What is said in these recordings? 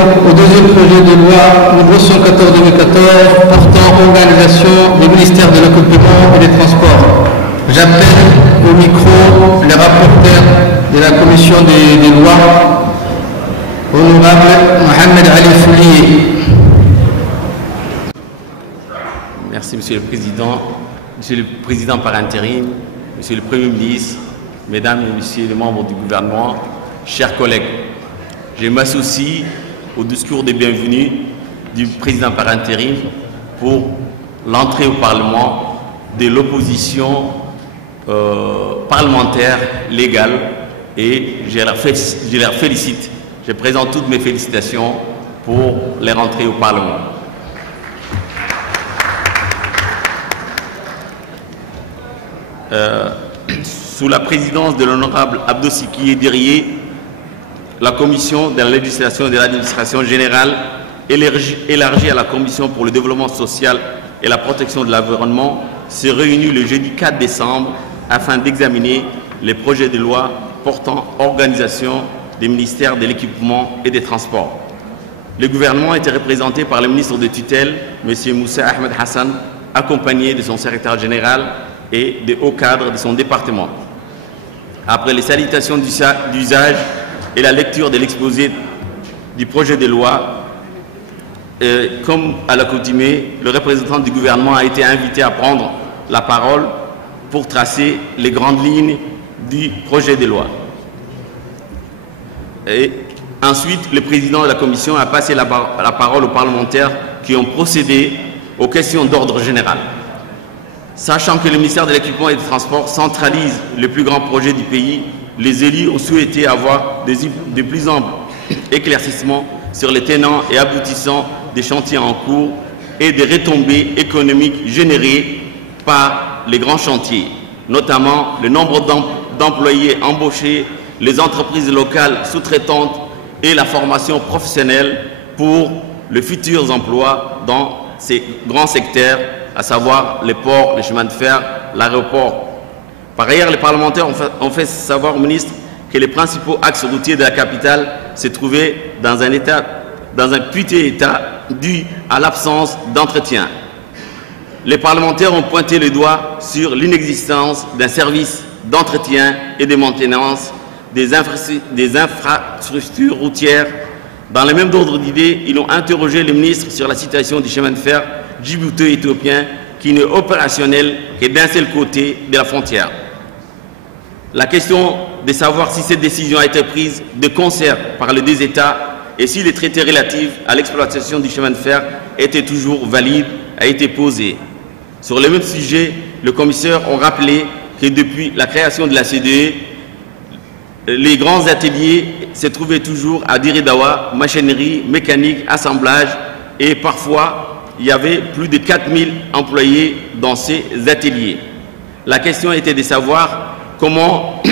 donc au deuxième projet de loi numéro 114-2014 portant organisation des ministères de l'accouplement et des transports. J'appelle au micro les rapporteurs de la commission des lois, honorable Mohamed Ali Foulier. Merci Monsieur le Président par intérim, Monsieur le Premier ministre, Mesdames et Messieurs les membres du gouvernement, chers collègues. Je m'associe au discours de bienvenue du Président par intérim pour l'entrée au Parlement de l'opposition parlementaire légale et je leur félicite. Je présente toutes mes félicitations pour les rentrées au Parlement. Sous la présidence de l'honorable Abdou Siki Dirié, la commission de la législation et de l'administration générale, élargie à la commission pour le développement social et la protection de l'environnement, s'est réunie le jeudi 4 décembre afin d'examiner les projets de loi portant organisation des ministères de l'équipement et des transports. Le gouvernement était représenté par le ministre de tutelle, M. Moussa Ahmed Hassan, accompagné de son secrétaire général et de hauts cadres de son département. Après les salutations d'usage et la lecture de l'exposé du projet de loi, comme à l'accoutumée, le représentant du gouvernement a été invité à prendre la parole pour tracer les grandes lignes du projet de loi. Et ensuite, le président de la commission a passé la parole aux parlementaires qui ont procédé aux questions d'ordre général. Sachant que le ministère de l'Équipement et des Transports centralise le plus grand projet du pays, les élus ont souhaité avoir de plus amples éclaircissements sur les tenants et aboutissants des chantiers en cours et des retombées économiques générées par les grands chantiers, notamment le nombre d'employés embauchés, les entreprises locales sous-traitantes et la formation professionnelle pour les futurs emplois dans ces grands secteurs, à savoir les ports, les chemins de fer, l'aéroport. Par ailleurs, les parlementaires ont fait savoir au ministre que les principaux axes routiers de la capitale se trouvaient dans un piteux état dû à l'absence d'entretien. Les parlementaires ont pointé le doigt sur l'inexistence d'un service d'entretien et de maintenance des infrastructures routières. Dans le même ordre d'idée, ils ont interrogé le ministre sur la situation du chemin de fer djibouto-éthiopien qui n'est opérationnel que d'un seul côté de la frontière. La question de savoir si cette décision a été prise de concert par les deux États et si les traités relatifs à l'exploitation du chemin de fer étaient toujours valides a été posée. Sur le même sujet, les commissaires ont rappelé que depuis la création de la CDE, les grands ateliers se trouvaient toujours à Diridawa, machinerie, mécanique, assemblage et parfois il y avait plus de 4000 employés dans ces ateliers. La question était de savoir comment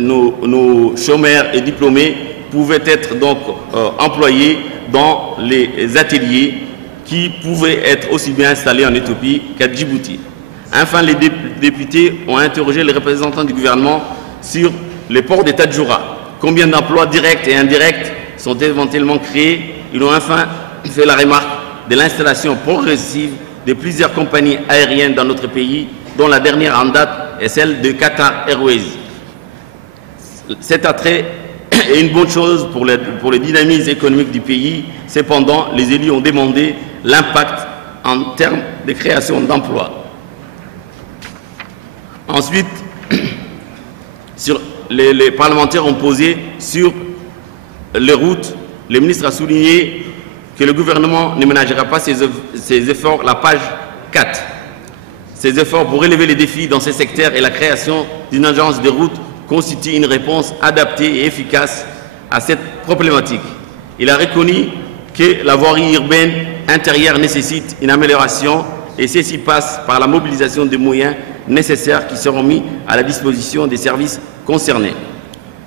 nos chômeurs et diplômés pouvaient être donc employés dans les ateliers qui pouvaient être aussi bien installés en Éthiopie qu'à Djibouti. Enfin, les députés ont interrogé les représentants du gouvernement sur les ports de Tadjoura. Combien d'emplois directs et indirects sont éventuellement créés? Ils ont enfin fait la remarque de l'installation progressive de plusieurs compagnies aériennes dans notre pays, dont la dernière en date est celle de Qatar Airways. Cet attrait est une bonne chose pour le dynamisme économique du pays. Cependant, les élus ont demandé l'impact en termes de création d'emplois. Ensuite, les parlementaires ont posé sur les routes. Le ministre a souligné que le gouvernement ne ménagera pas ses efforts, la page 4. Ces efforts pour relever les défis dans ces secteurs et la création d'une agence de route constituent une réponse adaptée et efficace à cette problématique. Il a reconnu que la voirie urbaine intérieure nécessite une amélioration et ceci passe par la mobilisation des moyens nécessaires qui seront mis à la disposition des services concernés.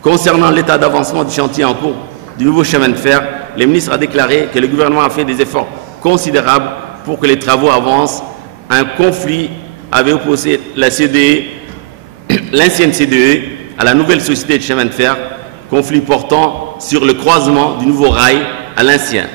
Concernant l'état d'avancement du chantier en cours du nouveau chemin de fer, le ministre a déclaré que le gouvernement a fait des efforts considérables pour que les travaux avancent. Un conflit avait opposé la CDE, l'ancienne CDE, à la nouvelle société de chemin de fer, conflit portant sur le croisement du nouveau rail à l'ancien.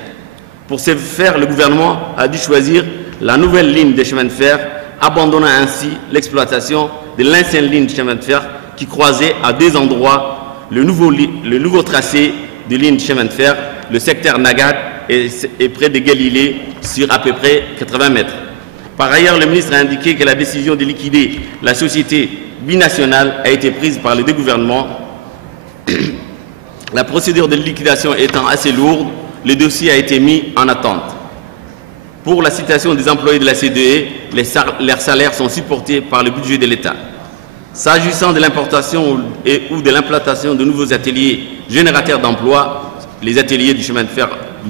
Pour ce faire, le gouvernement a dû choisir la nouvelle ligne de chemin de fer, abandonnant ainsi l'exploitation de l'ancienne ligne de chemin de fer qui croisait à deux endroits le nouveau tracé de ligne de chemin de fer, le secteur Nagat et près de Galilée sur à peu près 80 mètres. Par ailleurs, le ministre a indiqué que la décision de liquider la société binationale a été prise par les deux gouvernements. La procédure de liquidation étant assez lourde, le dossier a été mis en attente. Pour la citation des employés de la CDE, leurs salaires sont supportés par le budget de l'État. S'agissant de l'importation ou de l'implantation de nouveaux ateliers générateurs d'emplois, les ateliers du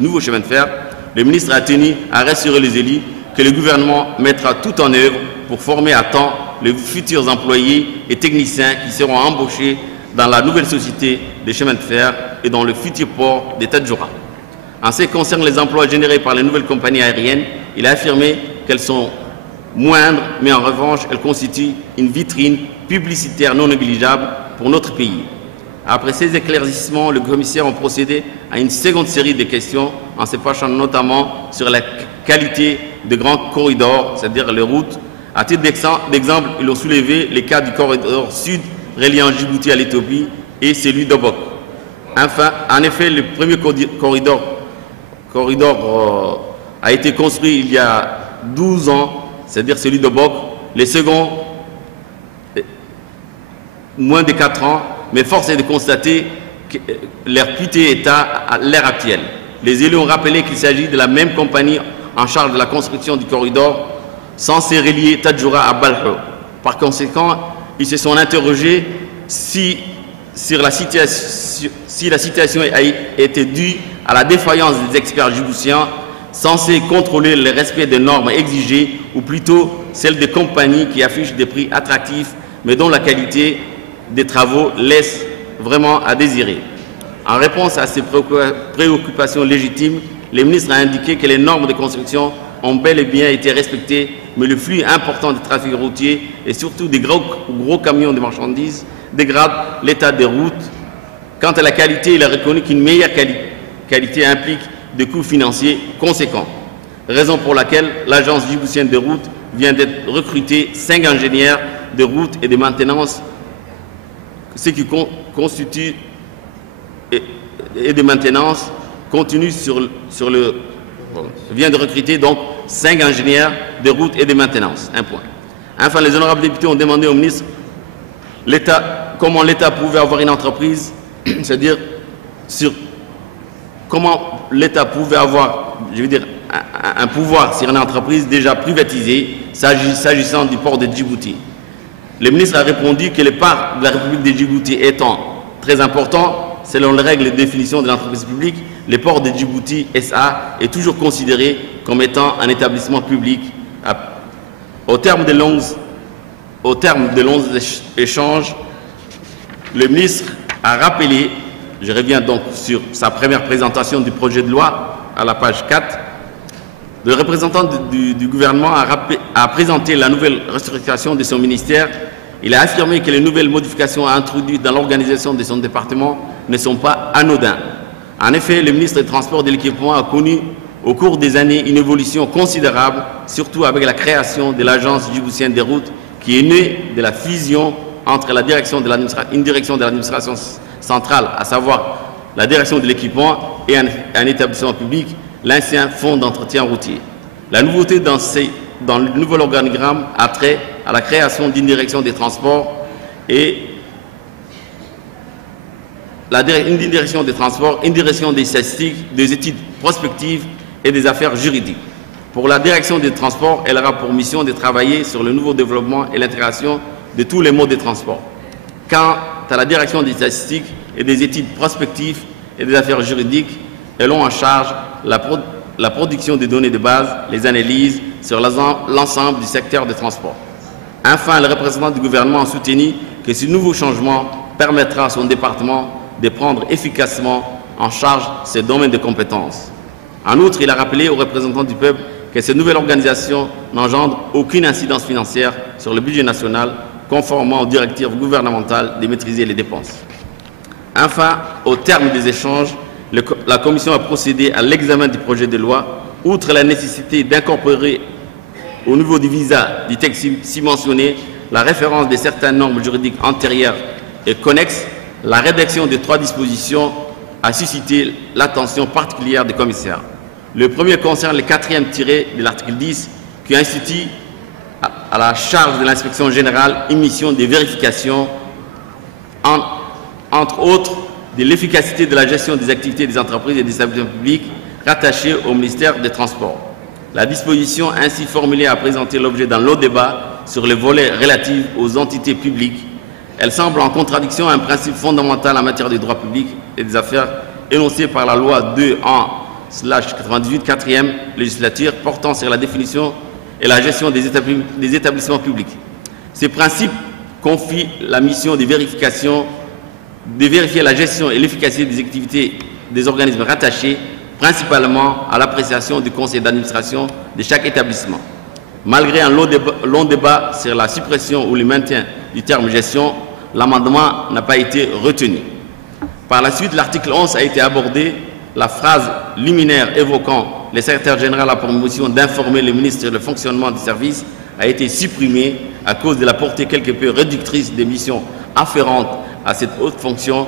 nouveau chemin de fer, le ministre a tenu à rassurer les élus que le gouvernement mettra tout en œuvre pour former à temps les futurs employés et techniciens qui seront embauchés dans la nouvelle société des chemins de fer et dans le futur port de Tadjoura. En ce qui concerne les emplois générés par les nouvelles compagnies aériennes, il a affirmé qu'elles sont moindres, mais en revanche, elles constituent une vitrine publicitaire non négligeable pour notre pays. Après ces éclaircissements, le commissaire a procédé à une seconde série de questions en se penchant notamment sur la qualité de grands corridors, c'est-à-dire les routes. À titre d'exemple, ils ont soulevé les cas du corridor sud reliant Djibouti à l'Éthiopie et celui d'Obok. Enfin, en effet, le premier corridor a été construit il y a 12 ans, c'est-à-dire celui d'Obok. Les seconds, moins de 4 ans, mais force est de constater que leur piteux état à l'heure actuelle. Les élus ont rappelé qu'il s'agit de la même compagnie en charge de la construction du corridor censé relier Tadjoura à Balho. Par conséquent, ils se sont interrogés si la situation a été due à la défaillance des experts djiboutiens censés contrôler le respect des normes exigées ou plutôt celle des compagnies qui affichent des prix attractifs mais dont la qualité des travaux laisse vraiment à désirer. En réponse à ces préoccupations légitimes, le ministre a indiqué que les normes de construction ont bel et bien été respectées, mais le flux important de trafic routier et surtout des gros camions de marchandises dégrade l'état des routes. Quant à la qualité, il a reconnu qu'une meilleure qualité implique des coûts financiers conséquents. Raison pour laquelle l'agence djiboutienne de routes vient d'être recruter 5 ingénieurs de route et de maintenance, ce qui constitue et de maintenance continue vient de recruter donc 5 ingénieurs de route et de maintenance. Un point. Enfin, les honorables députés ont demandé au ministre comment l'État pouvait avoir une entreprise, c'est-à-dire comment l'État pouvait avoir, un pouvoir sur une entreprise déjà privatisée s'agissant du port de Djibouti. Le ministre a répondu que les parts de la République de Djibouti étant très importantes, selon les règles et définitions de l'entreprise publique, le port de Djibouti SA est toujours considéré comme étant un établissement public. Au terme de longs échanges, le ministre a rappelé, je reviens donc sur sa première présentation du projet de loi à la page 4, le représentant du gouvernement a présenté la nouvelle restructuration de son ministère. Il a affirmé que les nouvelles modifications introduites dans l'organisation de son département ne sont pas anodines. En effet, le ministre des Transports et de l'Équipement a connu au cours des années une évolution considérable, surtout avec la création de l'Agence djiboutienne des routes, qui est née de la fusion entre une direction de l'administration centrale, à savoir la direction de l'équipement, et un établissement public, l'ancien fonds d'entretien routier. La nouveauté dans le nouvel organigramme a trait à la création d'une direction des transports et une direction des transports, une direction des statistiques, des études prospectives et des affaires juridiques. Pour la direction des transports, elle aura pour mission de travailler sur le nouveau développement et l'intégration de tous les modes de transport. Quant à la direction des statistiques et des études prospectives et des affaires juridiques, elles ont en charge la production des données de base, les analyses sur l'ensemble du secteur des transports. Enfin, le représentant du gouvernement a soutenu que ce nouveau changement permettra à son département de prendre efficacement en charge ses domaines de compétences. En outre, il a rappelé aux représentants du peuple que cette nouvelle organisation n'engendre aucune incidence financière sur le budget national, conformément aux directives gouvernementales de maîtriser les dépenses. Enfin, au terme des échanges, la Commission a procédé à l'examen du projet de loi. Outre la nécessité d'incorporer au niveau du visa du texte ci mentionné la référence de certaines normes juridiques antérieures et connexes, la rédaction de 3 dispositions a suscité l'attention particulière des commissaires. Le premier concerne le 4e tiré de l'article 10 qui institue à la charge de l'inspection générale une mission de vérification, entre autres, de l'efficacité de la gestion des activités des entreprises et des établissements publics rattachés au ministère des Transports. La disposition ainsi formulée a présenté l'objet d'un long débat sur les volets relatifs aux entités publiques. Elle semble en contradiction à un principe fondamental en matière de droit public et des affaires énoncé par la loi 2-1/98 4e législature portant sur la définition et la gestion des établissements publics. Ces principes confient la mission de vérification, de vérifier la gestion et l'efficacité des activités des organismes rattachés, principalement à l'appréciation du conseil d'administration de chaque établissement. Malgré un long débat sur la suppression ou le maintien du terme gestion, l'amendement n'a pas été retenu. Par la suite, l'article 11 a été abordé. La phrase liminaire évoquant le secrétaire général a pour mission d'informer le ministre sur le fonctionnement du service a été supprimée à cause de la portée quelque peu réductrice des missions afférentes à cette haute fonction.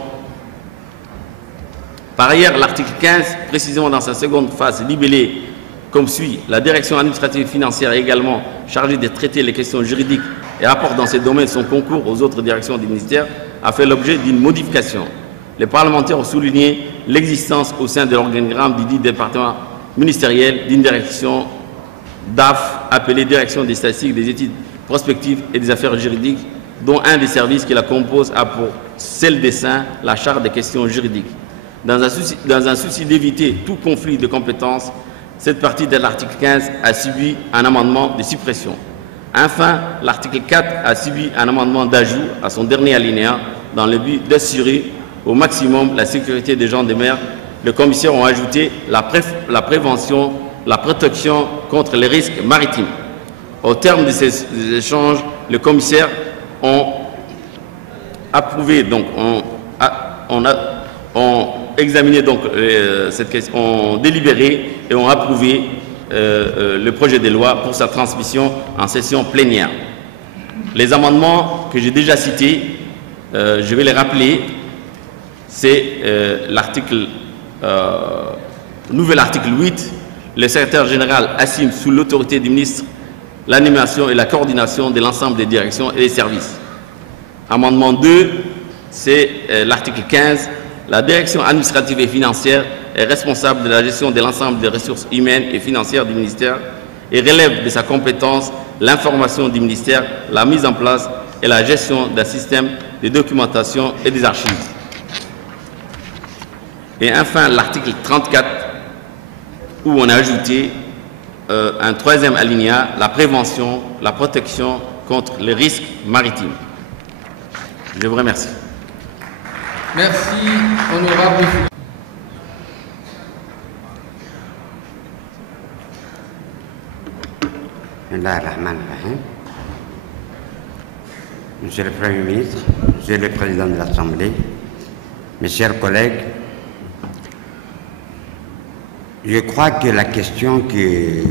Par ailleurs, l'article 15, précisément dans sa seconde phase libellée comme suit, la direction administrative et financière est également chargée de traiter les questions juridiques et apporte dans ce domaine son concours aux autres directions du ministère, a fait l'objet d'une modification. Les parlementaires ont souligné l'existence au sein de l'organigramme du dit département ministériel d'une direction DAF appelée Direction des statistiques, des études prospectives et des affaires juridiques, dont un des services qui la compose a pour seul dessein la charge des questions juridiques. Dans un souci d'éviter tout conflit de compétences, cette partie de l'article 15 a subi un amendement de suppression. Enfin, l'article 4 a subi un amendement d'ajout à son dernier alinéa dans le but d'assurer au maximum la sécurité des gens de mer. Les commissaires ont ajouté la prévention, la protection contre les risques maritimes. Au terme de ces échanges, les commissaires ont approuvé, donc ont examiné donc cette question, ont délibéré et ont approuvé le projet de loi pour sa transmission en session plénière. Les amendements que j'ai déjà cités, je vais les rappeler. C'est l'article nouvel article 8. Le secrétaire général assume sous l'autorité du ministre l'animation et la coordination de l'ensemble des directions et des services. Amendement 2, c'est l'article 15. La direction administrative et financière est responsable de la gestion de l'ensemble des ressources humaines et financières du ministère et relève de sa compétence l'information du ministère, la mise en place et la gestion d'un système de documentation et des archives. Et enfin, l'article 34, où on a ajouté un troisième alinéa, la prévention, la protection contre les risques maritimes. Je vous remercie. Merci, honorable. Monsieur le Premier ministre, Monsieur le Président de l'Assemblée, mes chers collègues, je crois que la question qui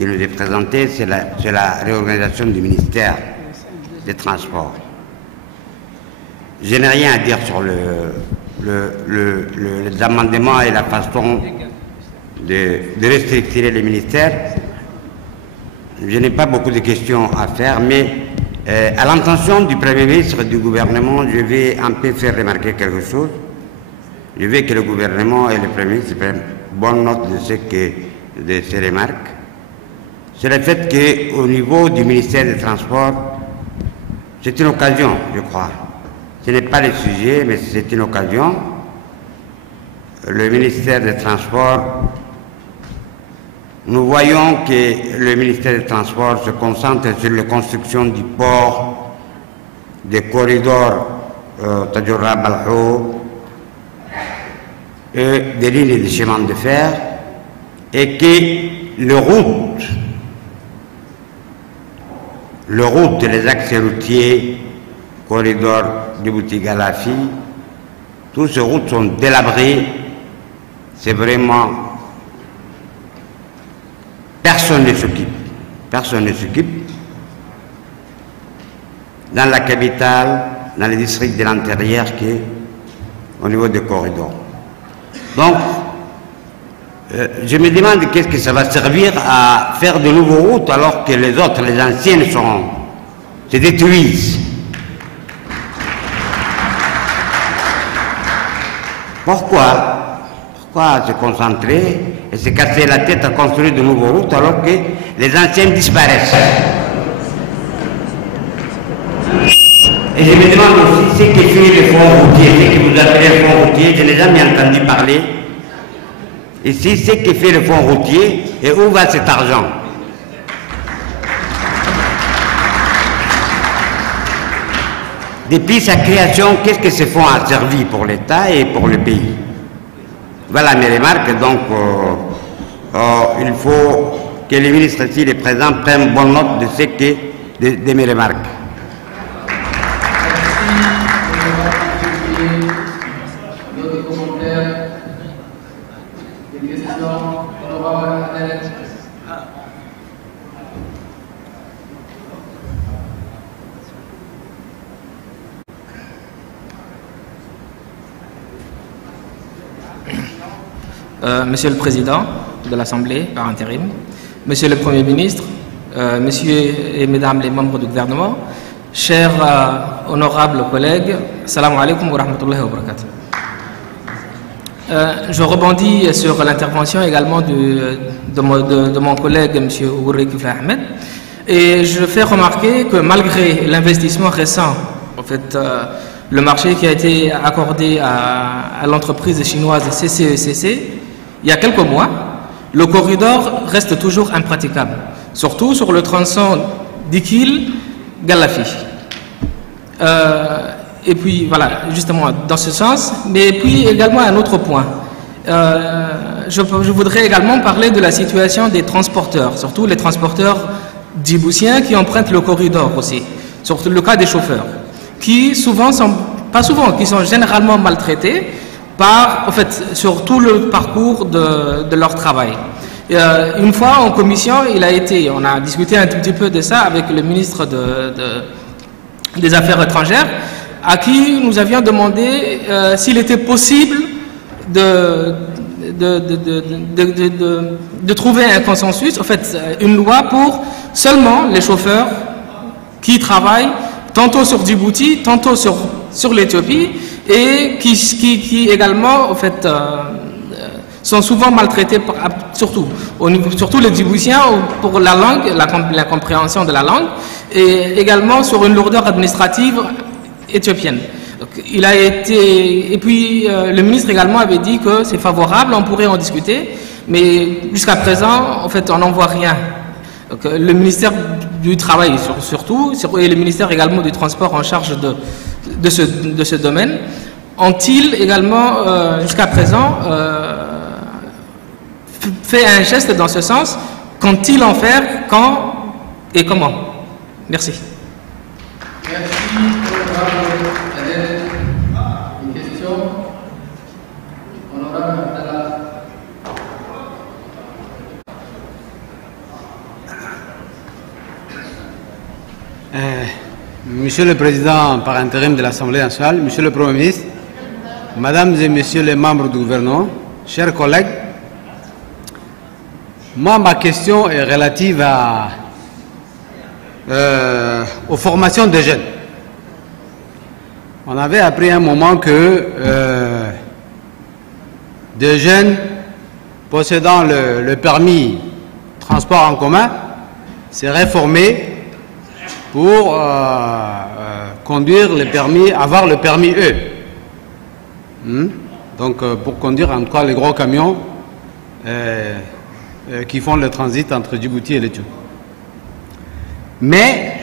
nous est présentée, c'est la réorganisation du ministère des Transports. Je n'ai rien à dire sur les amendements et la façon de restructurer les ministères. Je n'ai pas beaucoup de questions à faire, mais à l'intention du Premier ministre et du gouvernement, je vais un peu faire remarquer quelque chose. Je veux que le gouvernement et le Premier ministre prennent bonne note de ces remarques. C'est le fait qu'au niveau du ministère des Transports, c'est une occasion, je crois. Ce n'est pas le sujet, mais c'est une occasion. Le ministère des Transports, nous voyons que le ministère des Transports se concentre sur la construction du port, des corridors Tadjoura-Balhou et des lignes de chemin de fer, et que les routes et les axes routiers corridor Djibouti-Galafi, toutes ces routes sont délabrées. C'est vraiment... Personne ne s'occupe. Personne ne s'occupe. Dans la capitale, dans les districts de l'intérieur, au niveau des corridors. Donc, je me demande qu'est-ce que ça va servir à faire de nouvelles routes alors que les autres, les anciennes, se détruisent. Pourquoi se concentrer et se casser la tête à construire de nouvelles routes alors que les anciennes disparaissent? Et je me demande aussi ce que fait le fonds routier, ce que vous appelez le fonds routier, je n'ai jamais entendu parler. Ici, ce que fait le fonds routier et où va cet argent? Depuis sa création, qu'est-ce que ce fonds a servi pour l'État et pour le pays? Voilà mes remarques, donc il faut que les ministres, s'il est présent, prennent bonne note de mes remarques. Monsieur le Président de l'Assemblée par intérim, Monsieur le Premier ministre, Messieurs et Mesdames les membres du gouvernement, chers honorables collègues, Assalamu alaikum wa rahmatullahi wa barakatuh. Je rebondis sur l'intervention également de mon collègue M. Ouré Kifla Ahmed et je fais remarquer que malgré l'investissement récent, en fait, le marché qui a été accordé à l'entreprise chinoise CCECC, il y a quelques mois, le corridor reste toujours impraticable, surtout sur le tronçon Dikil-Galafi. Et puis voilà, justement dans ce sens, mais puis également un autre point. Je voudrais également parler de la situation des transporteurs, surtout les transporteurs djiboutiens qui empruntent le corridor aussi, surtout le cas des chauffeurs, qui souvent sont, pas souvent, qui sont généralement maltraités sur tout le parcours de leur travail. Une fois en commission, on a discuté un tout petit peu de ça avec le ministre des Affaires étrangères, à qui nous avions demandé s'il était possible de trouver un consensus, en fait, une loi pour seulement les chauffeurs qui travaillent tantôt sur Djibouti, tantôt sur l'Éthiopie, et qui également, en fait, sont souvent maltraités, surtout les Djiboutiens, pour la langue, la compréhension de la langue, et également sur une lourdeur administrative éthiopienne. Donc, et puis le ministre également avait dit que c'est favorable, on pourrait en discuter, mais jusqu'à présent, en fait, on n'en voit rien. Donc, le ministère du Travail surtout, et le ministère également du Transport en charge de ce domaine, ont-ils également, jusqu'à présent, fait un geste dans ce sens? Qu'ont-ils en faire? Quand et comment? Merci. Merci. Une question? Honorable Abdallah. Monsieur le Président par intérim de l'Assemblée nationale, Monsieur le Premier ministre, Mesdames et Messieurs les membres du gouvernement, chers collègues, moi, ma question est relative aux formations des jeunes. On avait appris à un moment que des jeunes possédant le permis transport en commun seraient formés pour conduire le permis, avoir le permis E. Donc pour conduire en tout cas les gros camions qui font le transit entre Djibouti et l'Éthiopie. Mais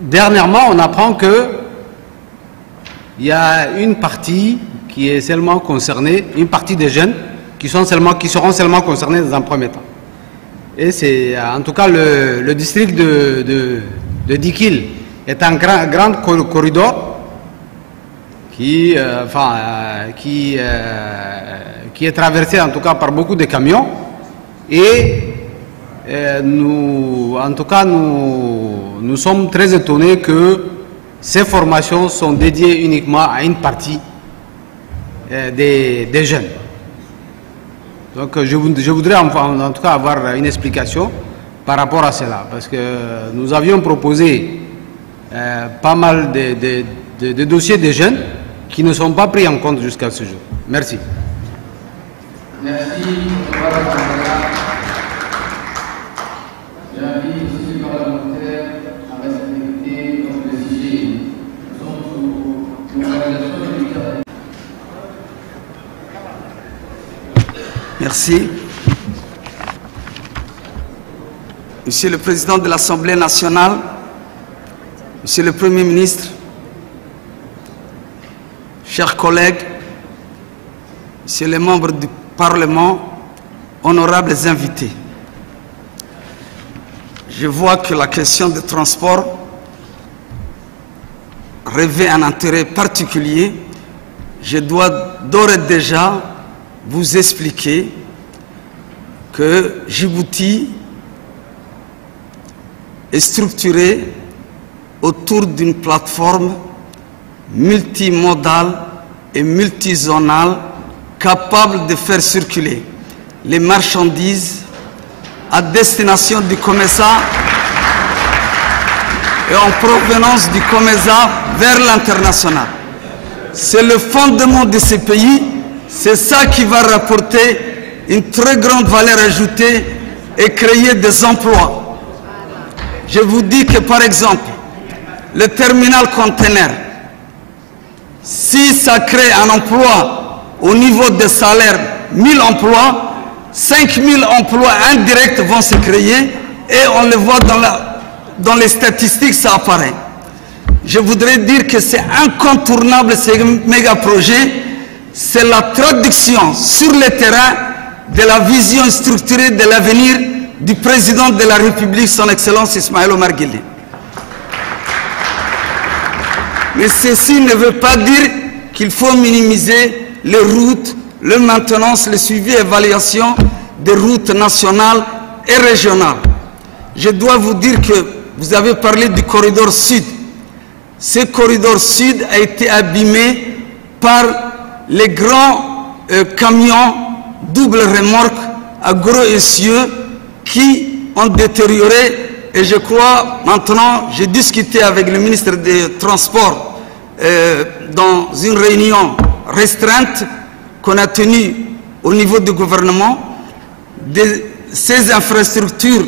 dernièrement, on apprend que il y a une partie qui est seulement concernée, une partie des jeunes qui seront seulement concernés dans un premier temps. Et c'est en tout cas le district de Dikil est un grand corridor qui est traversé en tout cas par beaucoup de camions et nous sommes très étonnés que ces formations sont dédiées uniquement à une partie des jeunes. Donc je voudrais en tout cas avoir une explication par rapport à cela, parce que nous avions proposé pas mal de dossiers des jeunes qui ne sont pas pris en compte jusqu'à ce jour. Merci. Merci. J'invite tous les parlementaires à respecter le sujet. Nous sommes sous l'organisation du ministère. Merci. Monsieur le Président de l'Assemblée nationale, Monsieur le Premier ministre, chers collègues, Monsieur les membres du Parlement, honorables invités, je vois que la question des transports revêt un intérêt particulier. Je dois d'ores et déjà vous expliquer que Djibouti est structuré autour d'une plateforme multimodale et multizonale capable de faire circuler les marchandises à destination du COMESA et en provenance du COMESA vers l'international. C'est le fondement de ces pays, c'est ça qui va rapporter une très grande valeur ajoutée et créer des emplois. Je vous dis que par exemple, le terminal conteneur, si ça crée un emploi au niveau des salaires, 1000 emplois, 5000 emplois indirects vont se créer et on le voit dans les statistiques, ça apparaît. Je voudrais dire que c'est incontournable ces méga projets, c'est la traduction sur le terrain de la vision structurée de l'avenir du président de la République, son Excellence Ismaël Omar Guelleh. Mais ceci ne veut pas dire qu'il faut minimiser les routes, la maintenance, le suivi et l'évaluation des routes nationales et régionales. Je dois vous dire que vous avez parlé du corridor sud. Ce corridor sud a été abîmé par les grands camions double remorque à gros essieux qui ont détérioré, et je crois maintenant, j'ai discuté avec le ministre des Transports dans une réunion restreinte qu'on a tenue au niveau du gouvernement, de ces infrastructures,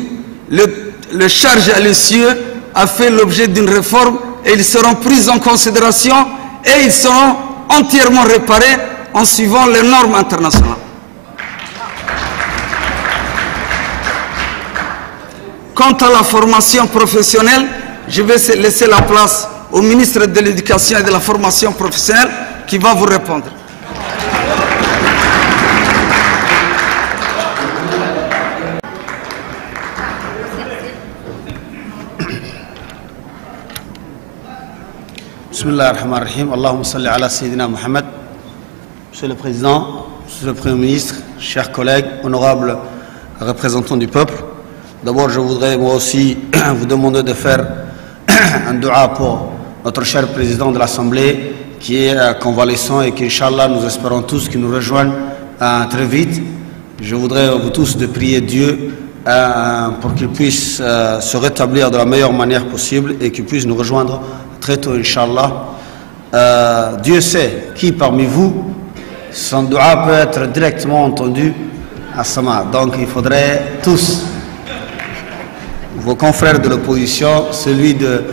le charge à l'essieu a fait l'objet d'une réforme et ils seront pris en considération et ils seront entièrement réparés en suivant les normes internationales. Quant à la formation professionnelle, je vais laisser la place au ministre de l'Éducation et de la formation professionnelle qui va vous répondre. Bismillahirrahmanirrahim. Allahumma salli ala Sayyidina Muhammad. Monsieur le Président, Monsieur le Premier ministre, chers collègues, honorables représentants du peuple, d'abord je voudrais moi aussi vous demander de faire un dua pour notre cher Président de l'Assemblée qui est convalescent et qu'Inch'Allah nous espérons tous qu'il nous rejoigne très vite. Je voudrais vous tous de prier Dieu pour qu'il puisse se rétablir de la meilleure manière possible et qu'il puisse nous rejoindre très tôt, Inch'Allah. Dieu sait qui parmi vous, son dua peut être directement entendu à Sama. Donc il faudrait tous, vos confrères de l'opposition, ceux de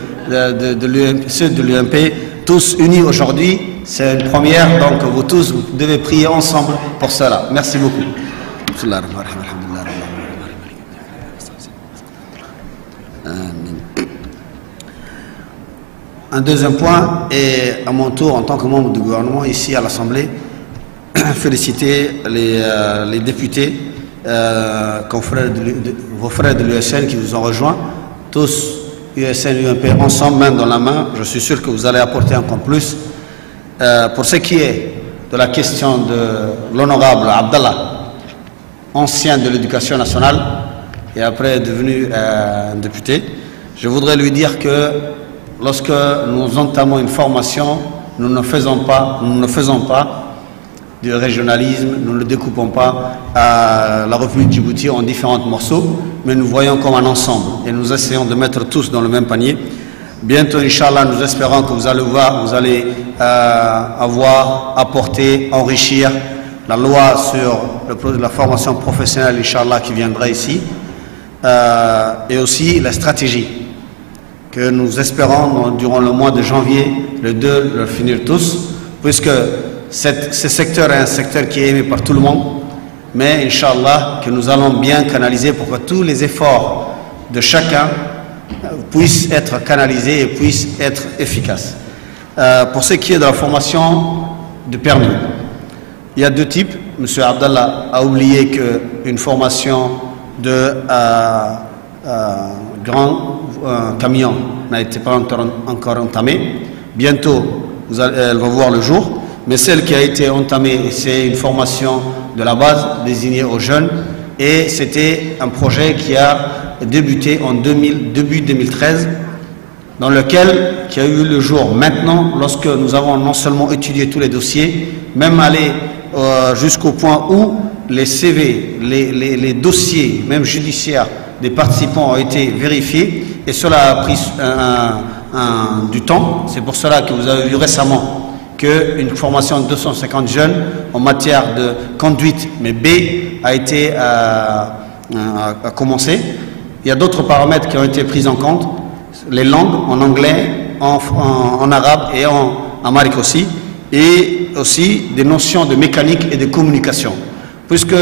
l'UMP, tous unis aujourd'hui, c'est une première, donc vous tous, vous devez prier ensemble pour cela. Merci beaucoup. Un deuxième point, et à mon tour en tant que membre du gouvernement ici à l'Assemblée, féliciter les députés, vos frères de l'USN qui vous ont rejoints, tous USN, UMP, ensemble, main dans la main. Je suis sûr que vous allez apporter encore plus. Pour ce qui est de la question de l'honorable Abdallah, ancien de l'éducation nationale et après devenu député, je voudrais lui dire que lorsque nous entamons une formation, nous ne faisons pas du régionalisme, nous ne découpons pas la République Djibouti en différents morceaux, mais nous voyons comme un ensemble et nous essayons de mettre tous dans le même panier. Bientôt, Inch'Allah, nous espérons que vous allez avoir apporté, enrichir la loi sur la formation professionnelle, Inch'Allah, qui viendra ici, et aussi la stratégie que nous espérons durant le mois de janvier, le 2, le finir tous, puisque ce secteur est un secteur qui est aimé par tout le monde, mais Inch'Allah que nous allons bien canaliser pour que tous les efforts de chacun puissent être canalisés et puissent être efficaces. Pour ce qui est de la formation de permis, il y a deux types. M. Abdallah a oublié qu'une formation de grand camion n'a été pas encore entamée. Bientôt, elle va voir le jour. Mais celle qui a été entamée, c'est une formation de la base destinée aux jeunes. Et c'était un projet qui a débuté en début 2013, dans lequel, qui a eu le jour maintenant, lorsque nous avons non seulement étudié tous les dossiers, même allé jusqu'au point où les CV, les dossiers, même judiciaires, des participants ont été vérifiés, et cela a pris du temps. C'est pour cela que vous avez vu récemment qu'une formation de 250 jeunes en matière de conduite, mais B, a été a commencé. Il y a d'autres paramètres qui ont été pris en compte, les langues en anglais, en arabe et en amharique aussi, et aussi des notions de mécanique et de communication, puisque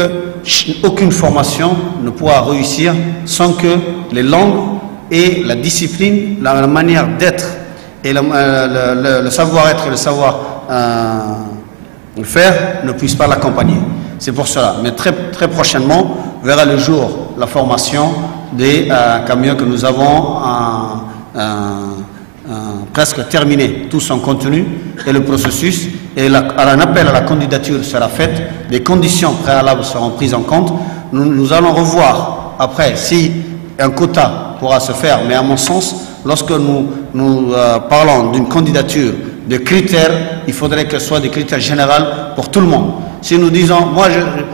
aucune formation ne pourra réussir sans que les langues et la discipline, la manière d'être et le savoir-être et le savoir-faire ne puissent pas l'accompagner. C'est pour cela. Mais très prochainement, verra le jour la formation des camions que nous avons presque terminé, tout son contenu et le processus. Et un appel à la candidature sera fait, des conditions préalables seront prises en compte. Nous allons revoir après si un quota pourra se faire, mais à mon sens, lorsque nous parlons d'une candidature, de critères, il faudrait que ce soit des critères généraux pour tout le monde. Si nous disons,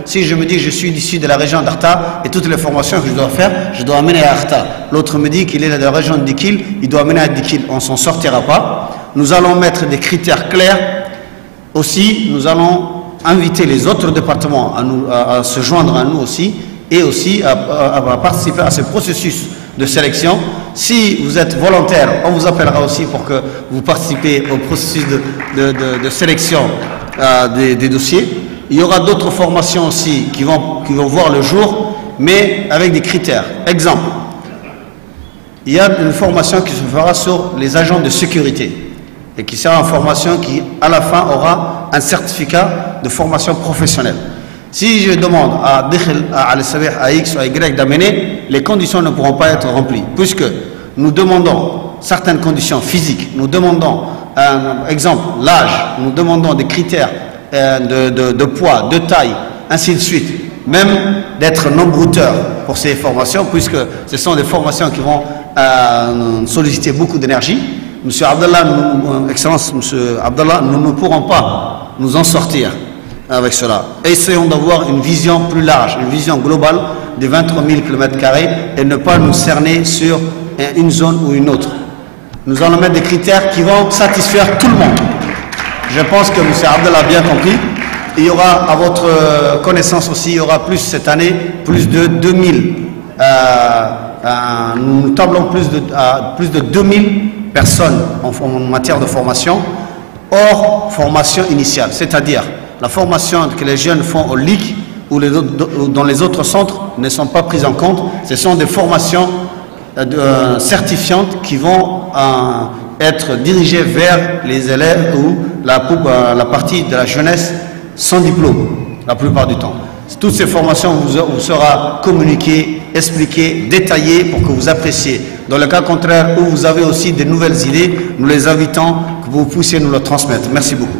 si je me dis que je suis issu de la région d'Arta et toutes les formations que je dois faire, je dois amener à Arta. L'autre me dit qu'il est de la région de Dikil, il doit amener à Dikil. On ne s'en sortira pas. Nous allons mettre des critères clairs. Aussi, nous allons inviter les autres départements à se joindre à nous aussi et aussi à participer à ce processus de sélection. Si vous êtes volontaire, on vous appellera aussi pour que vous participez au processus de sélection des dossiers. Il y aura d'autres formations aussi qui vont voir le jour, mais avec des critères. Exemple, il y a une formation qui se fera sur les agents de sécurité et qui sera une formation qui, à la fin, aura un certificat de formation professionnelle. Si je demande à X ou à Y d'amener, les conditions ne pourront pas être remplies, puisque nous demandons certaines conditions physiques, nous demandons, exemple, l'âge, nous demandons des critères de poids, de taille, ainsi de suite, même d'être non-brouteur pour ces formations, puisque ce sont des formations qui vont solliciter beaucoup d'énergie. Monsieur Abdallah, Excellence Monsieur Abdallah, nous ne pourrons pas nous en sortir avec cela. Essayons d'avoir une vision plus large, une vision globale des 23 000 km² et ne pas nous cerner sur une zone ou une autre. Nous allons mettre des critères qui vont satisfaire tout le monde. Je pense que M. Abdallah a bien compris. Il y aura, à votre connaissance aussi, il y aura plus cette année, plus de 2000. Nous tablons plus de 2000 personnes en matière de formation, hors formation initiale, c'est-à-dire la formation que les jeunes font au LIC ou dans les autres centres ne sont pas prises en compte. Ce sont des formations certifiantes qui vont être dirigées vers les élèves ou la partie de la jeunesse sans diplôme, la plupart du temps. Toutes ces formations vous sera communiquées expliquer, détailler pour que vous appréciez. Dans le cas contraire où vous avez aussi de nouvelles idées, nous les invitons que vous puissiez nous les transmettre. Merci beaucoup.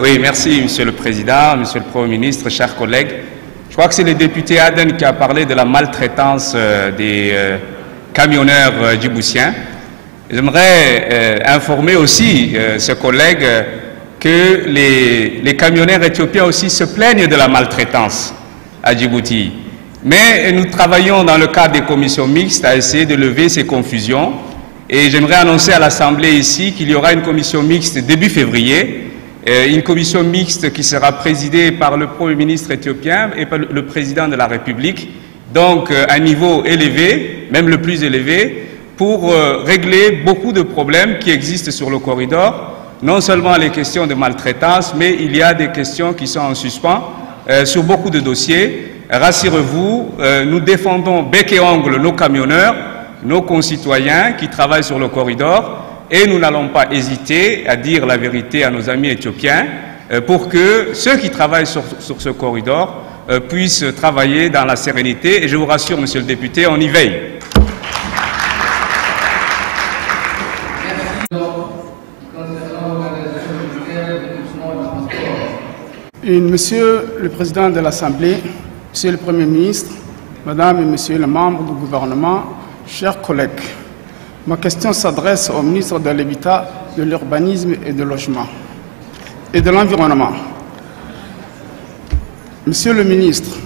Oui, merci Monsieur le Président, Monsieur le Premier ministre, chers collègues. Je crois que c'est le député Aden qui a parlé de la maltraitance des camionneurs djiboutiens. J'aimerais informer aussi ce collègue que les camionneurs éthiopiens aussi se plaignent de la maltraitance à Djibouti. Mais nous travaillons dans le cadre des commissions mixtes à essayer de lever ces confusions. Et j'aimerais annoncer à l'Assemblée ici qu'il y aura une commission mixte début février. Une commission mixte qui sera présidée par le Premier ministre éthiopien et par le Président de la République, donc à un niveau élevé, même le plus élevé, pour régler beaucoup de problèmes qui existent sur le corridor, non seulement les questions de maltraitance, mais il y a des questions qui sont en suspens sur beaucoup de dossiers. Rassurez-vous, nous défendons bec et ongle nos camionneurs, nos concitoyens qui travaillent sur le corridor, et nous n'allons pas hésiter à dire la vérité à nos amis éthiopiens pour que ceux qui travaillent sur ce corridor puissent travailler dans la sérénité. Et je vous rassure, monsieur le député, on y veille. Monsieur le Président de l'Assemblée, Monsieur le Premier ministre, Madame et Monsieur les membres du gouvernement, chers collègues, ma question s'adresse au ministre de l'Habitat, de l'Urbanisme et du Logement et de l'Environnement. Monsieur le ministre,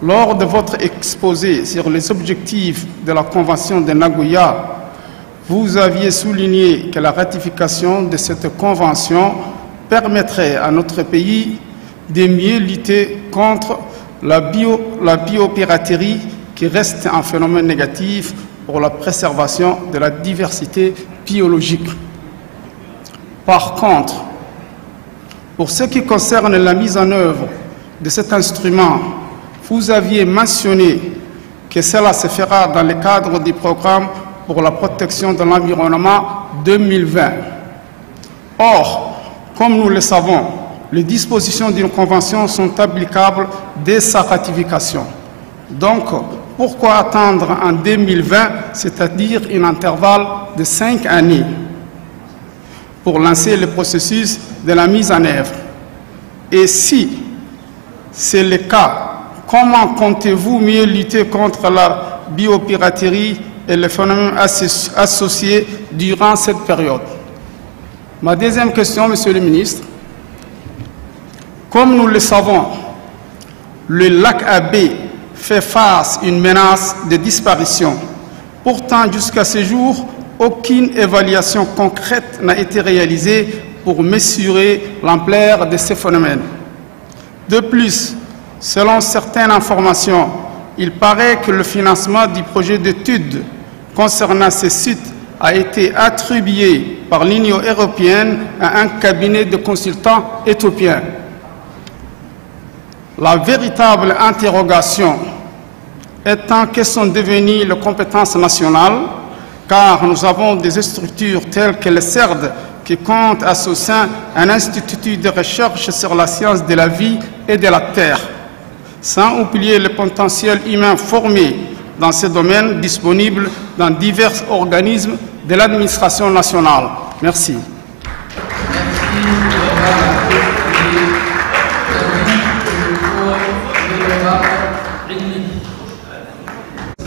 lors de votre exposé sur les objectifs de la Convention de Nagoya, vous aviez souligné que la ratification de cette convention permettrait à notre pays de mieux lutter contre la biopiraterie qui reste un phénomène négatif pour la préservation de la diversité biologique. Par contre, pour ce qui concerne la mise en œuvre de cet instrument, vous aviez mentionné que cela se fera dans le cadre du programme pour la protection de l'environnement 2020. Or, comme nous le savons, les dispositions d'une convention sont applicables dès sa ratification. Donc, pourquoi attendre en 2020, c'est-à-dire un intervalle de 5 années, pour lancer le processus de la mise en œuvre? Et si c'est le cas, comment comptez-vous mieux lutter contre la biopiraterie et les phénomènes associés durant cette période? Ma deuxième question, Monsieur le ministre, comme nous le savons, le lac Abbé fait face à une menace de disparition. Pourtant, jusqu'à ce jour, aucune évaluation concrète n'a été réalisée pour mesurer l'ampleur de ces phénomènes. De plus, selon certaines informations, il paraît que le financement du projet d'études concernant ces sites a été attribué par l'Union européenne à un cabinet de consultants éthiopiens. La véritable interrogation étant quelles sont devenues les compétences nationales, car nous avons des structures telles que le CERD qui compte à son sein un institut de recherche sur la science de la vie et de la terre, sans oublier le potentiel humain formé dans ce domaine disponible dans divers organismes de l'administration nationale. Merci.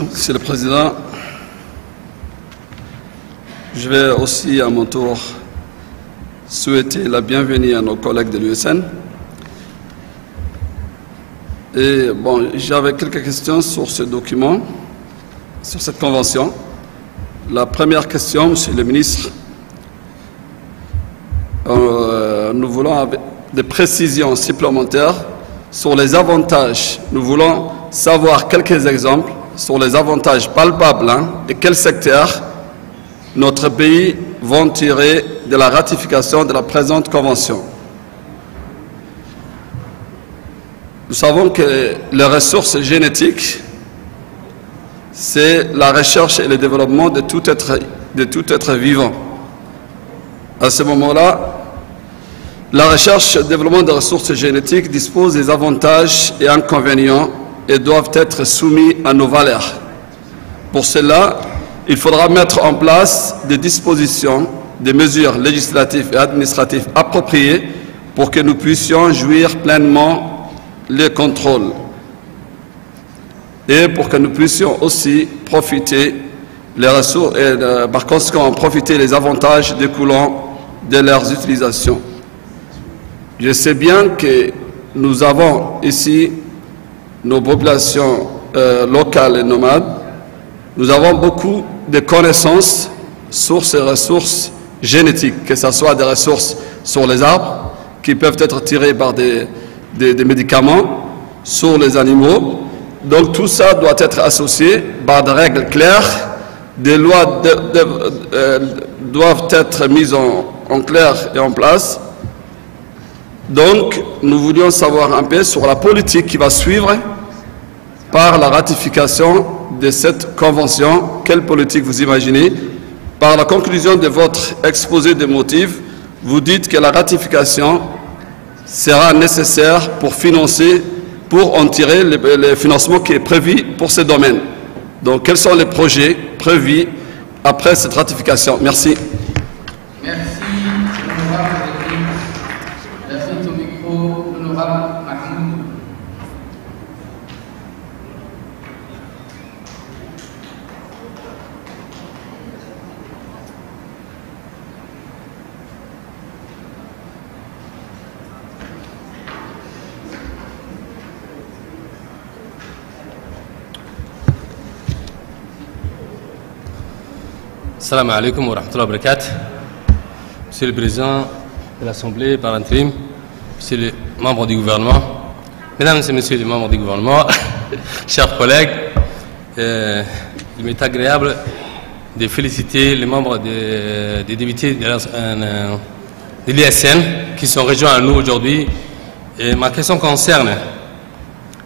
Monsieur le Président, je vais aussi à mon tour souhaiter la bienvenue à nos collègues de l'USN. Et bon, j'avais quelques questions sur ce document, sur cette convention. La première question, Monsieur le ministre, nous voulons des précisions supplémentaires sur les avantages. Nous voulons savoir quelques exemples sur les avantages palpables et quel secteur notre pays va tirer de la ratification de la présente convention. Nous savons que les ressources génétiques, c'est la recherche et le développement de tout être vivant. À ce moment-là, la recherche et le développement des ressources génétiques dispose des avantages et inconvénients et doivent être soumis à nos valeurs. Pour cela, il faudra mettre en place des dispositions, des mesures législatives et administratives appropriées pour que nous puissions jouir pleinement les contrôles et pour que nous puissions aussi profiter les ressources et par conséquent profiter des avantages découlant de leurs utilisations. Je sais bien que nous avons ici nos populations locales et nomades. Nous avons beaucoup de connaissances sur ces ressources génétiques, que ce soit des ressources sur les arbres qui peuvent être tirées par des médicaments, sur les animaux. Donc tout ça doit être associé par des règles claires, des lois doivent être mises en clair et en place. Donc nous voulions savoir un peu sur la politique qui va suivre par la ratification de cette convention. Quelle politique vous imaginez? Par la conclusion de votre exposé de motifs, vous dites que la ratification sera nécessaire pour financer, pour en tirer le financement qui est prévu pour ce domaine. Donc, quels sont les projets prévus après cette ratification? Merci. Merci, honorable. La suite au micro, honorable Mahmoud. Salam alaikum wa rahmatullahi wa barakatuh. Monsieur le Président de l'Assemblée par intérim, Monsieur les membres du gouvernement, Mesdames et Messieurs les membres du gouvernement, chers collègues, il m'est agréable de féliciter les membres des députés de l'ISN qui sont rejoints à nous aujourd'hui. Et ma question concerne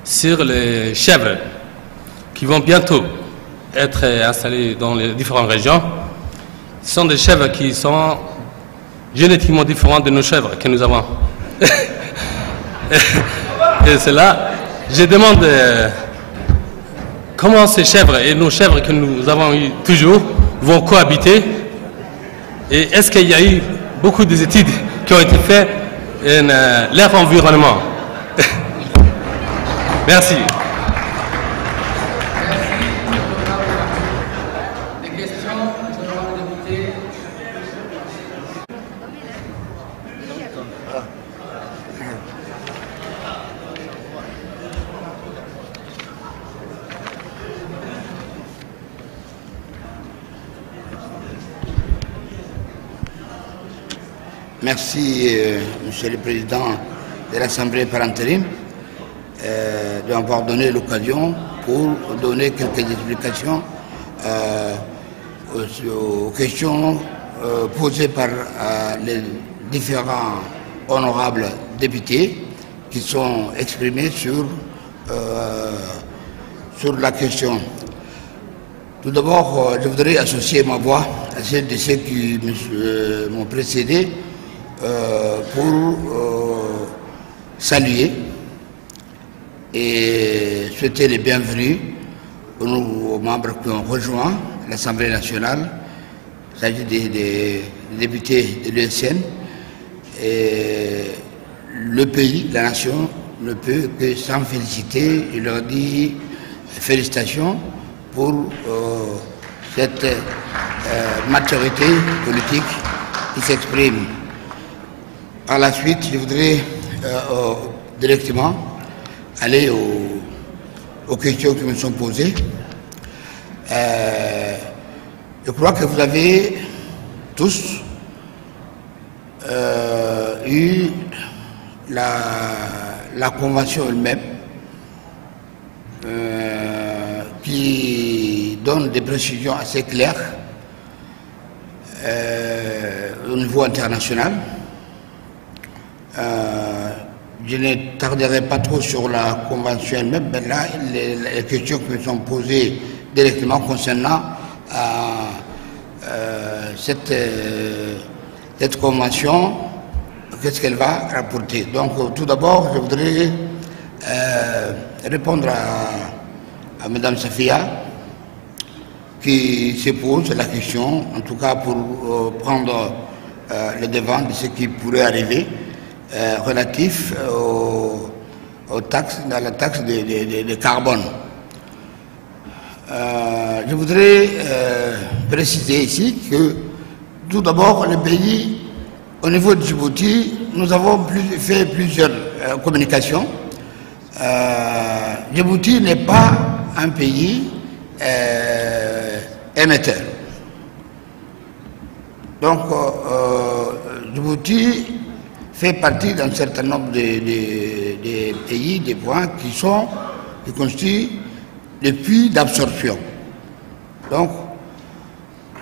sur les chèvres qui vont bientôt être installés dans les différentes régions. Ce sont des chèvres qui sont génétiquement différents de nos chèvres que nous avons. Et c'est là, je demande comment ces chèvres et nos chèvres que nous avons eu toujours vont cohabiter. Et est-ce qu'il y a eu beaucoup d'études qui ont été faites dans leur environnement? Merci. Merci, Monsieur le Président de l'Assemblée par intérim, de m'avoir donné l'occasion pour donner quelques explications aux questions posées par les différents honorables députés qui sont exprimés sur la question. Tout d'abord, je voudrais associer ma voix à celle de ceux qui m'ont précédé pour saluer et souhaiter les bienvenus aux membres qui ont rejoint l'Assemblée nationale. Il s'agit des députés de l'ESN. Et le pays, la nation, ne peut que s'en féliciter. Je leur dis félicitations pour cette maturité politique qui s'exprime. Par la suite, je voudrais directement aller aux questions qui me sont posées. Je crois que vous avez tous eu la convention elle-même qui donne des précisions assez claires au niveau international. je ne tarderai pas trop sur la convention elle-même, mais là, les questions qui me sont posées directement concernant cette convention, qu'est-ce qu'elle va rapporter. Donc, tout d'abord, je voudrais répondre à Mme Safia, qui se pose la question, en tout cas pour prendre le devant de ce qui pourrait arriver, relatif aux taxes, dans la taxe de carbone. Je voudrais préciser ici que tout d'abord, le pays, au niveau de Djibouti, nous avons fait plusieurs communications. Djibouti n'est pas un pays émetteur. Donc, Djibouti fait partie d'un certain nombre de pays, des points qui constituent des puits d'absorption. Donc,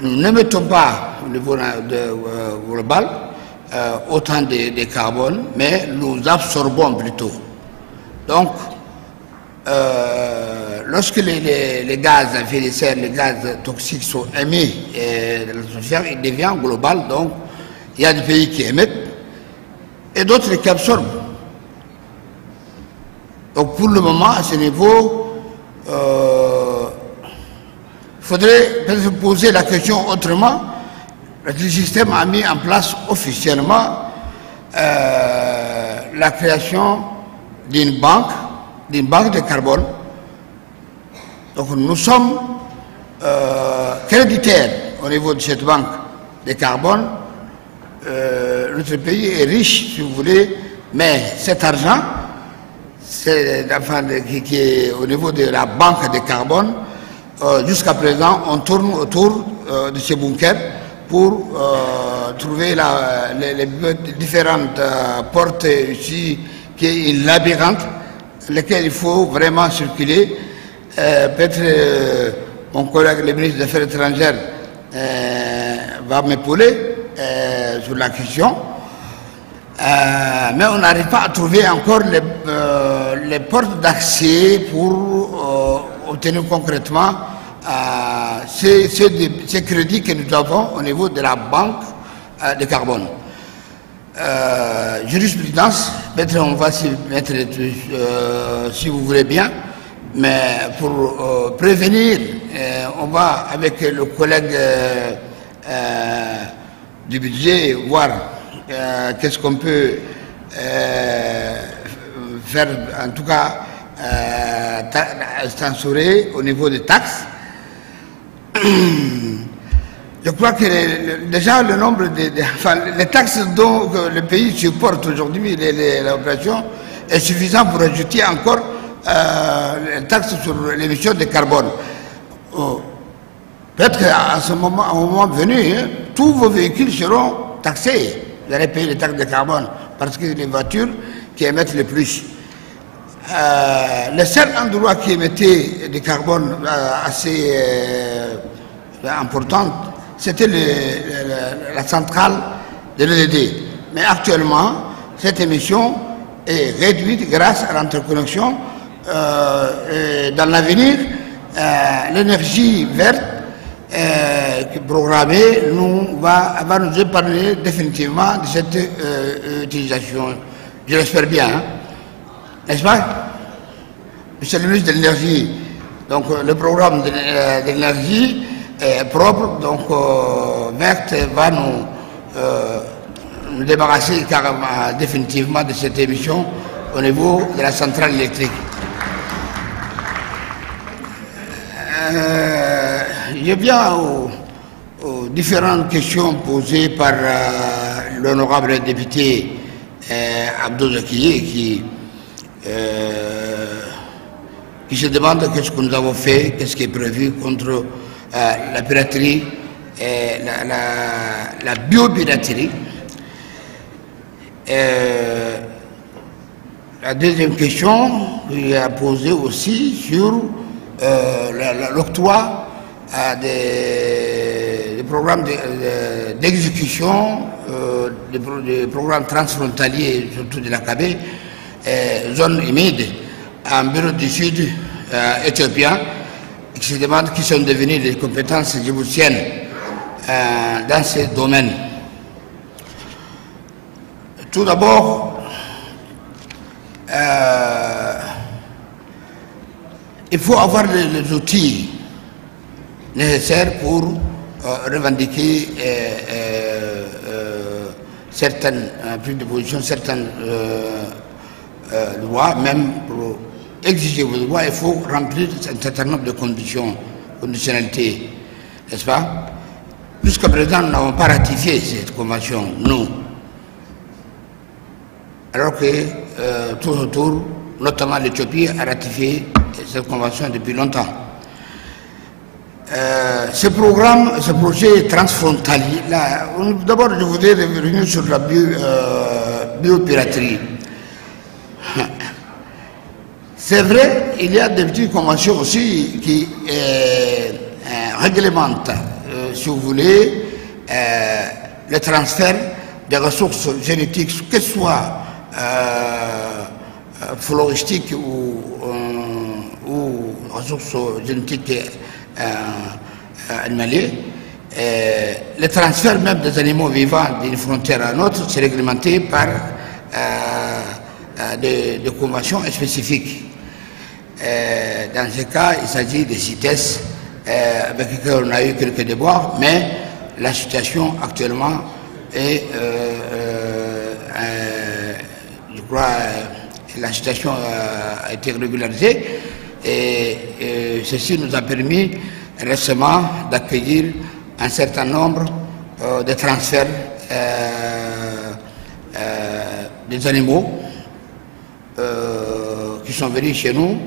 nous n'émettons pas au niveau global autant de carbone, mais nous absorbons plutôt. Donc, lorsque les gaz à effet de serre, les gaz toxiques sont émis dans l'atmosphère, il devient global. Donc, il y a des pays qui émettent et d'autres qui absorbent. Donc, pour le moment, à ce niveau, il faudrait peut-être poser la question autrement. Le système a mis en place officiellement la création d'une banque de carbone. Donc nous sommes créditaires au niveau de cette banque de carbone. Notre pays est riche, si vous voulez, mais cet argent, qui est au niveau de la banque de carbone, jusqu'à présent, on tourne autour de ces bunkers pour trouver les différentes portes ici, qui est une labyrinthe, lesquelles il faut vraiment circuler. Peut-être mon collègue, le ministre des Affaires étrangères, va m'épauler sur la question. Mais on n'arrive pas à trouver encore les portes d'accès pour obtenir concrètement ces crédits que nous avons au niveau de la banque de carbone. Jurisprudence, peut-être on va s'y mettre si vous voulez bien, mais pour prévenir, on va avec le collègue du budget voir qu'est-ce qu'on peut faire, en tout cas censurer au niveau des taxes. Je crois que déjà le nombre les taxes dont le pays supporte aujourd'hui, l'opération, est suffisant pour ajouter encore les taxes sur l'émission de carbone. Peut-être qu'à ce moment, au moment venu, tous vos véhicules seront taxés. Vous allez payer les taxes de carbone parce que c'est les voitures qui émettent le plus. Le seul endroit qui émettait du carbone assez important, c'était la centrale de l'EDD. Mais actuellement, cette émission est réduite grâce à l'interconnexion. Dans l'avenir, l'énergie verte programmée va nous épargner définitivement de cette utilisation. Je l'espère bien, hein? N'est-ce pas? Monsieur le ministre de l'énergie, donc le programme de l'énergie propre, donc verte, va nous débarrasser carrément, définitivement de cette émission au niveau de la centrale électrique. Je viens aux différentes questions posées par l'honorable député Abdou Zakiye qui se demande qu'est-ce que nous avons fait, qu'est-ce qui est prévu contre la piraterie et la biopiraterie. La deuxième question qu'il a posée aussi sur l'octroi des programmes d'exécution, des programmes transfrontaliers, surtout de l'AKB, zones humides en bureau du Sud éthiopien, qui se demandent qui sont devenues les compétences djiboutiennes dans ces domaines. Tout d'abord, il faut avoir les outils nécessaires pour revendiquer certaines prises de position, certaines lois, même pour exiger vos droits, il faut remplir un certain nombre de conditionnalités, n'est-ce pas? Jusqu'à présent, nous n'avons pas ratifié cette convention, nous. Alors que tout autour, notamment l'Éthiopie, a ratifié cette convention depuis longtemps. Ce programme, ce projet transfrontalier, d'abord je voudrais revenir sur la biopiraterie. C'est vrai, il y a des petites conventions aussi qui réglementent, si vous voulez, le transfert des ressources génétiques, que ce soit floristiques ou ressources génétiques animalières. Le transfert même des animaux vivants d'une frontière à une autre, c'est réglementé par des conventions spécifiques. Dans ce cas, il s'agit des CITES avec lesquels on a eu quelques déboires, mais la situation actuellement est, je crois, la situation a été régularisée et ceci nous a permis récemment d'accueillir un certain nombre de transferts des animaux qui sont venus chez nous,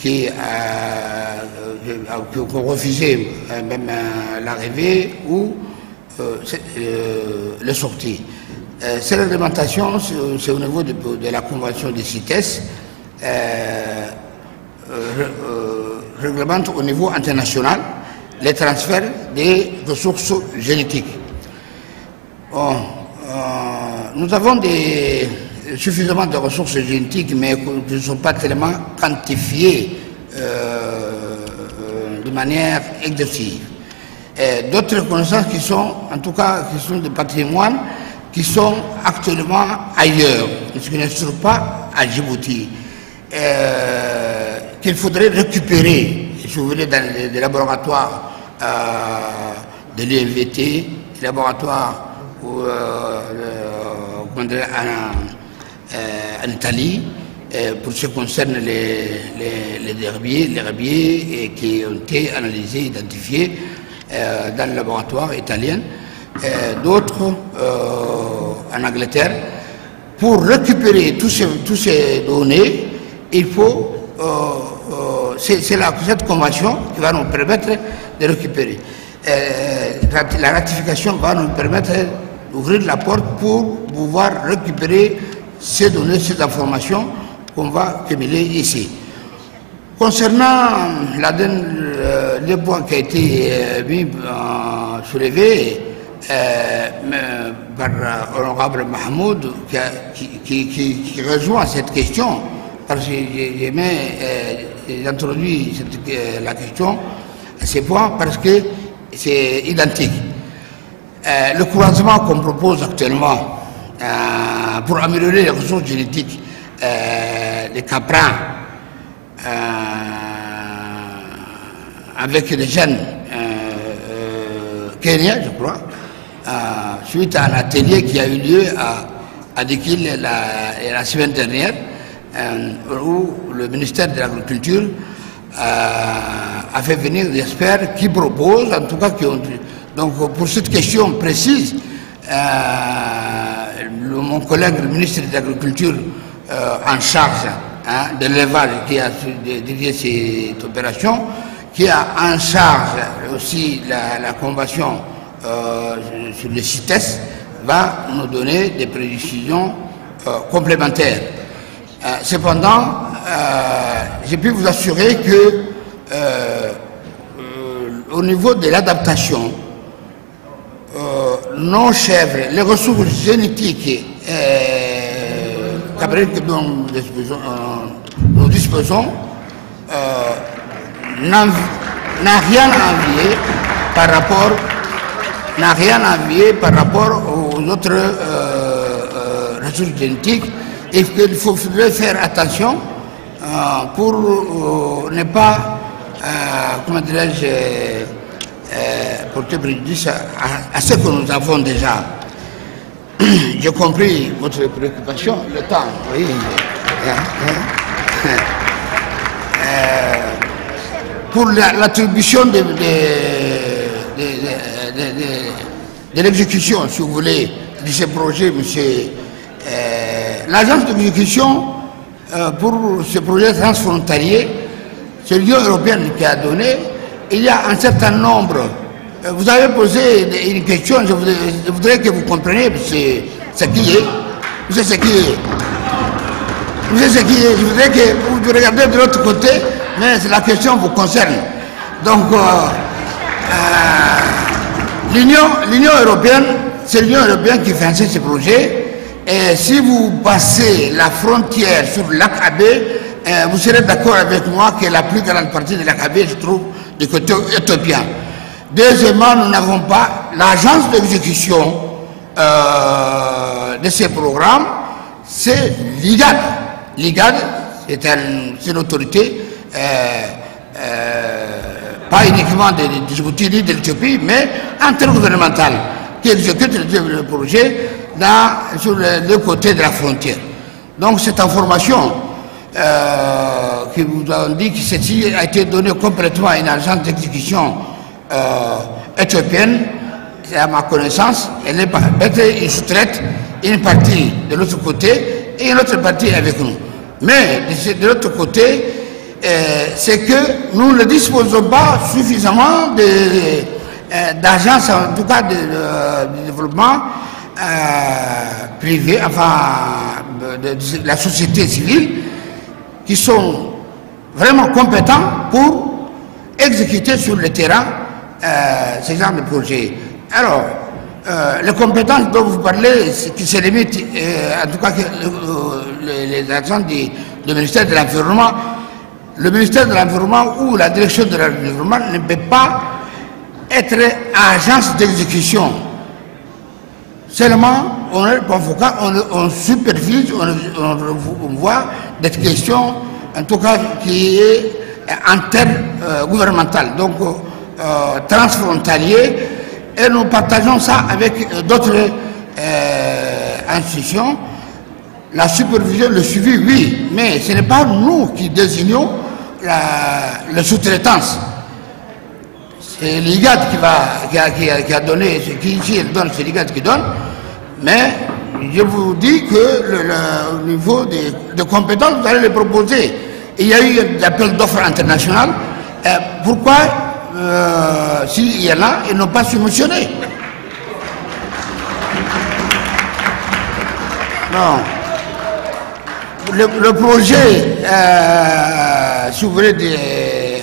qui ont refusé même l'arrivée ou les sorties. Cette réglementation, c'est au niveau de la convention des CITES, réglemente au niveau international les transferts des ressources génétiques. Bon, nous avons suffisamment de ressources génétiques, mais qui ne sont pas tellement quantifiées de manière exhaustive. D'autres connaissances qui sont, en tout cas, qui sont des patrimoines, qui sont actuellement ailleurs, qui ne sont pas à Djibouti, qu'il faudrait récupérer, si vous voulez, dans les laboratoires de l'IMVT, les laboratoires en Italie, pour ce qui concerne les herbiers qui ont été analysés, identifiés dans le laboratoire italien, d'autres en Angleterre. Pour récupérer toutes ces données, il faut, c'est cette convention qui va nous permettre de récupérer. La ratification va nous permettre d'ouvrir la porte pour pouvoir récupérer ces données, ces informations qu'on va cumuler ici. Concernant le point qui a été soulevé par l'honorable Mahmoud, qui rejoint cette question, parce que j'ai introduit la question à ces points parce que c'est identique. Le croisement qu'on propose actuellement pour améliorer les ressources génétiques des caprins avec des jeunes kenyans, je crois, suite à un atelier qui a eu lieu à Dikil la semaine dernière, où le ministère de l'Agriculture a fait venir des experts qui proposent, en tout cas, donc pour cette question précise, mon collègue, le ministre de l'Agriculture, en charge de l'élevage, qui a dédié cette opération, qui a en charge aussi la convention sur le CITES, va nous donner des précisions complémentaires. Cependant, j'ai pu vous assurer que au niveau de l'adaptation, nos chèvres, les ressources génétiques qu'après que nous disposons n'a rien envié par rapport aux autres ressources génétiques, et qu'il faudrait faire attention pour ne pas, comment dirais-je, porter préjudice à ce que nous avons déjà. J'ai compris votre préoccupation, le temps, oui. Pour l'attribution de l'exécution, si vous voulez, de ces projets, monsieur, l'agence d'exécution pour ce projet transfrontalier, c'est l'Union européenne qui a donné. Il y a un certain nombre. Vous avez posé une question, je voudrais que vous compreniez ce qui est. Vous savez ce qui est. Vous savez ce qui est. Je voudrais que vous regardiez de l'autre côté, mais la question vous concerne. Donc, l'Union européenne, c'est l'Union européenne qui finance ce projet. Et si vous passez la frontière sur le lac Abbé, vous serez d'accord avec moi que la plus grande partie du lac Abbé se trouve du côté éthiopien. Deuxièmement, nous n'avons pas l'agence d'exécution de ces programmes, c'est l'IGAD. L'IGAD, c'est une autorité, pas uniquement de Djibouti ni de l'Éthiopie, mais intergouvernementale, qui exécute le projet sur les deux côtés de la frontière. Donc cette information qui vous a dit que ceci a été donnée complètement à une agence d'exécution éthiopienne, à ma connaissance, elle est peut-être sous-traite, une partie de l'autre côté et une autre partie avec nous. Mais de l'autre côté, c'est que nous ne disposons pas suffisamment d'agences, en tout cas de développement privé, enfin de la société civile, qui sont vraiment compétents pour exécuter sur le terrain ce genre de projet. Alors, les compétences dont vous parlez, qui se limitent, en tout cas les agents du ministère de l'Environnement, le ministère de l'Environnement ou la direction de l'environnement ne peut pas être agence d'exécution. Seulement, on est convoqué, on supervise, on voit des questions, en tout cas, qui est intergouvernementale, donc transfrontalier, et nous partageons ça avec d'autres institutions. La supervision, le suivi, oui, mais ce n'est pas nous qui désignons la sous-traitance. C'est l'IGAD qui a donné, qui donne, c'est l'IGAD qui donne, mais je vous dis que au niveau des compétences, vous allez les proposer. Il y a eu un appel d'offres international. Pourquoi, s'il y en a, ils n'ont pas soumissionné? Non. Le projet, si vous voulez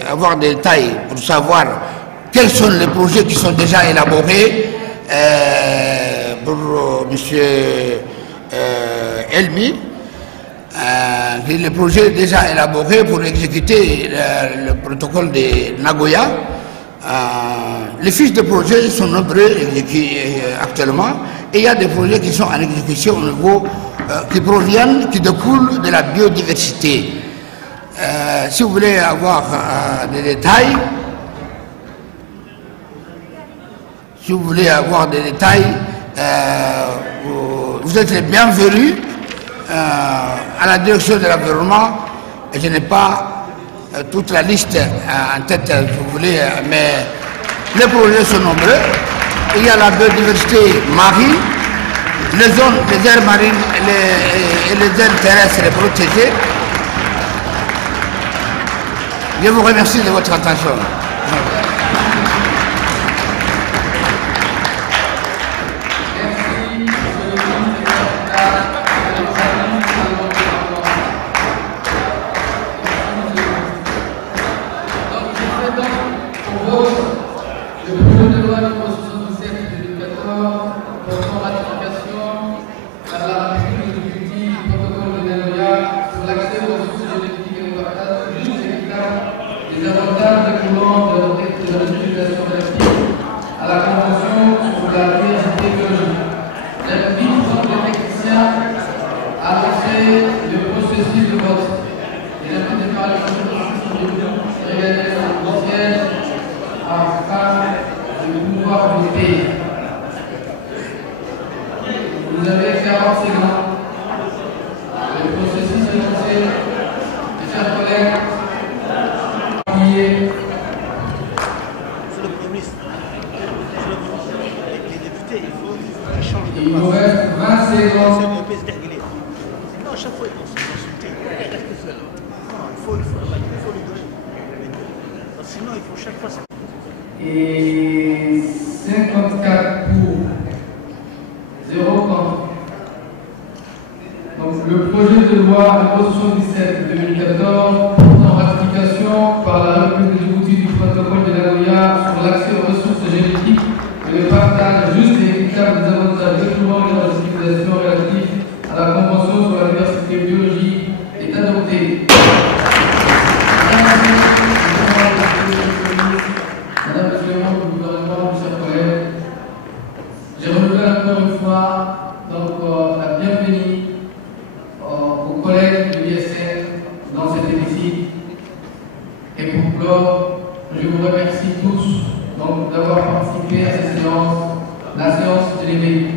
avoir des détails pour savoir quels sont les projets qui sont déjà élaborés pour M. Elmi, les projets déjà élaborés pour exécuter le protocole de Nagoya. Les fiches de projet sont nombreux actuellement, et il y a des projets qui sont en exécution au niveau qui découlent de la biodiversité. Si vous voulez avoir des détails, vous êtes les bienvenus à la direction de l'environnement. Je n'ai pas toute la liste en tête, si vous voulez, mais les projets sont nombreux. Il y a la biodiversité marine, les zones, les aires marines et les aires terrestres protégées. Je vous remercie de votre attention. Portant ratification à la République du protocole de Vous avez 40 secondes. Le processus est lancé. Mes chers collègues, il vous reste 20 secondes. Non, à chaque fois, ils vont s'insulter. Non, il faut lui donner. Sinon, il faut chaque fois... Et 54 pour, 0 contre. Donc le projet de loi numéro 77/2014 portant ratification par la République de Djibouti du protocole de Nagoya sur l'accès aux ressources génétiques et le partage juste et équitable des avantages découlant de leur utilisation relatifs à la Convention sur la diversité biologique est adopté. Madame, Monsieur le membre du gouvernement, mes chers collègues, j'ai renouvelé encore une fois donc, la bienvenue aux collègues de l'ISN dans cet hémicycle. Et pour clore, je vous remercie tous d'avoir participé à cette séance, la séance de l'éveil.